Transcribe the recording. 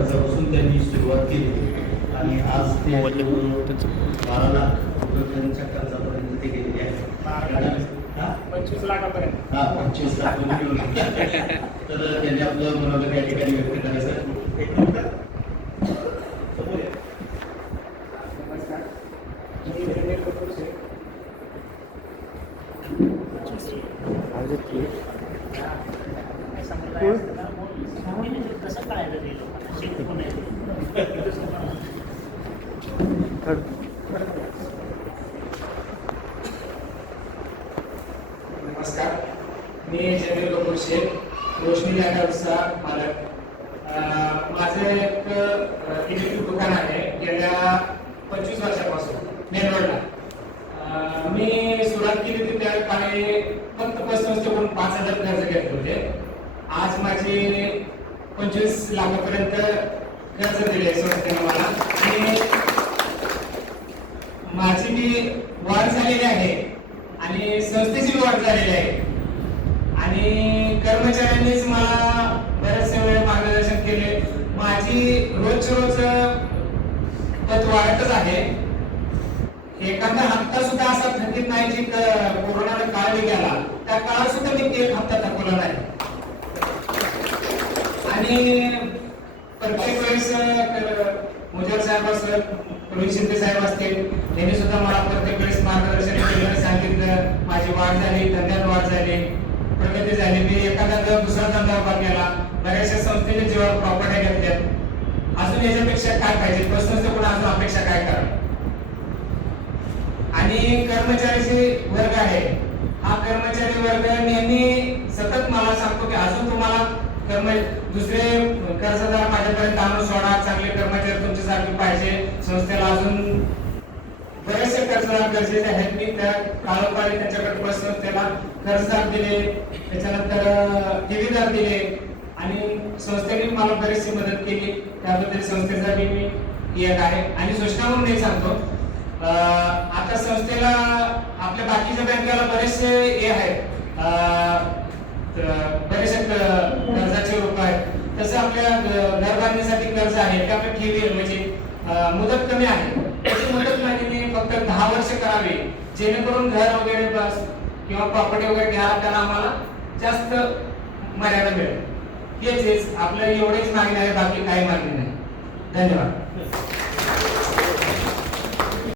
कर्जापासून त्यांनी सुरुवात केली आणि आज ते बारा लाख रुपये त्यांच्या कर्जापर्यंत ते गेलेले आहेत? पंचवीस लाखापर्यंत. हा, पंचवीस लाख. तर त्यांनी आपलं मनोगत या ठिकाणी व्यक्त करायचं एक शेख काय नमस्कार. मी जयदेव कपूर शेख रोशनी जाधवचा मालक. माझं एक इलेक्ट्रिक दुकान आहे गेल्या पंचवीस वर्षापासून मेन रोडला मी सुरुवात केली होती त्या काळी फक्त पतसंस्थेकडून पाच हजार कर्ज घेतले होते. आज माझे पंचवीस लाखापर्यंत कर्ज दिले संस्थेने मला. आणि माझी मी वाढ झालेली आहे. आणि संस्थेची वाढ झालेली आहे. आणि कर्मचाऱ्यांनीच मला बऱ्याचशा वेळा मार्गदर्शन केले. माझी रोजच्या रोज पत वाढतच आहे. एखादा हप्ता सुद्धा असा थकीत नाही जी कोरोनाला काळ निघाला. गेला त्या काळात सुद्धा मी एक हप्ता थकवला नाही आणि प्रत्येक वेळेस साहेब असतील रोहित शिंदे साहेब असतील त्यांनी सुद्धा मला प्रत्येक वेळेस मार्गदर्शन केलं सांगितलं माझी वाढ झाली धंद्यात वाढ झाली प्रगती झाली. मी एखादा धंदा दुसरा धंदा उभा केला. बऱ्याचशा संस्थेने जेव्हा प्रॉपर्टी घेतल्यात अजून याच्यापेक्षा काय पाहिजे? पसंत अजून अपेक्षा काय करा आणि कर्मचाऱ्याचे वर्ग आहे. हा कर्मचारी वर्ग नेहमी सतत मला सांगतो की अजून तुम्हाला कर्म दुसरे कर्जदार माझ्यापर्यंत आणून सोडा. चांगले कर्मचारी तुमच्यासारखे पाहिजे. संस्थेला अजून बरेचसे कर्जदार गरजेचे आहेत. मी त्या काळोखाली त्यांच्याकडे बसून त्याला कर्जदार दिले त्याच्यानंतर ठेवीदार दिले. आणि संस्थेने मला बरीचशी मदत केली. त्याबद्दल संस्थेसाठी मी एक आहे. आणि सूचना म्हणून हे सांगतो. आता संस्थेला आपल्या बाकीच्या बँकेला बरेचसे हे आहेत. बरेच बरेचसे कर्जाचे लोक आहेत. तसं आपल्या घर बांधण्यासाठी कर्ज आहे. त्यामुळे ठेवी म्हणजे मुदत कमी आहे. त्याची मुदत नाही फक्त दहा वर्ष करावी. जेणेकरून घर वगैरे बस किंवा प्रॉपर्टी वगैरे घ्या त्याला आम्हाला जास्त मर्यादा मिळेल. हेच हेच. आपलं एवढेच मागणी आहे बाकी काही मागणी नाही. धन्यवाद.